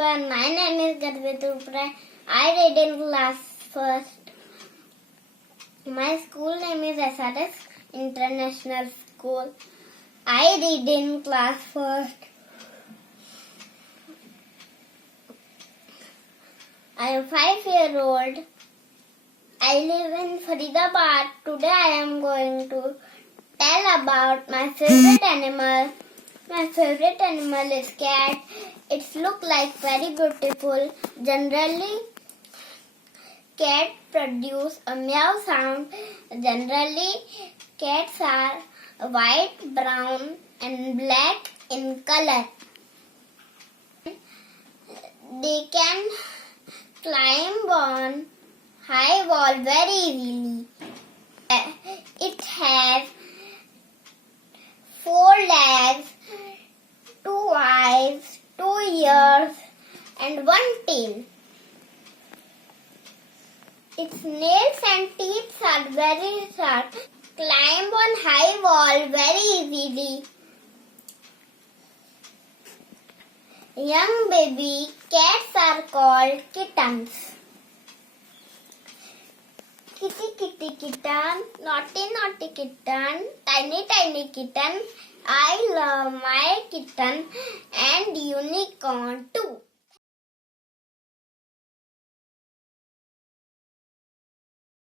everyone, my name is Garvitupra. I read in class first. My school name is SRS International School. I read in class first. I am 5-year-old. I live in Faridabad. Today I am going to tell about my favorite animal. My favorite animal is cat. It looks like very beautiful. Generally, cat produce a meow sound. Generally, cats are white, brown and black in color. They can climb on high wall very easily. It has 4 legs, 2 eyes, 2 ears and 1 tail. Its nails and teeth are very sharp. Climb on high wall very easily. Young baby cats are called kittens. Kitty kitty kitten, naughty naughty kitten, tiny tiny kitten. I love my kitten and unicorn too.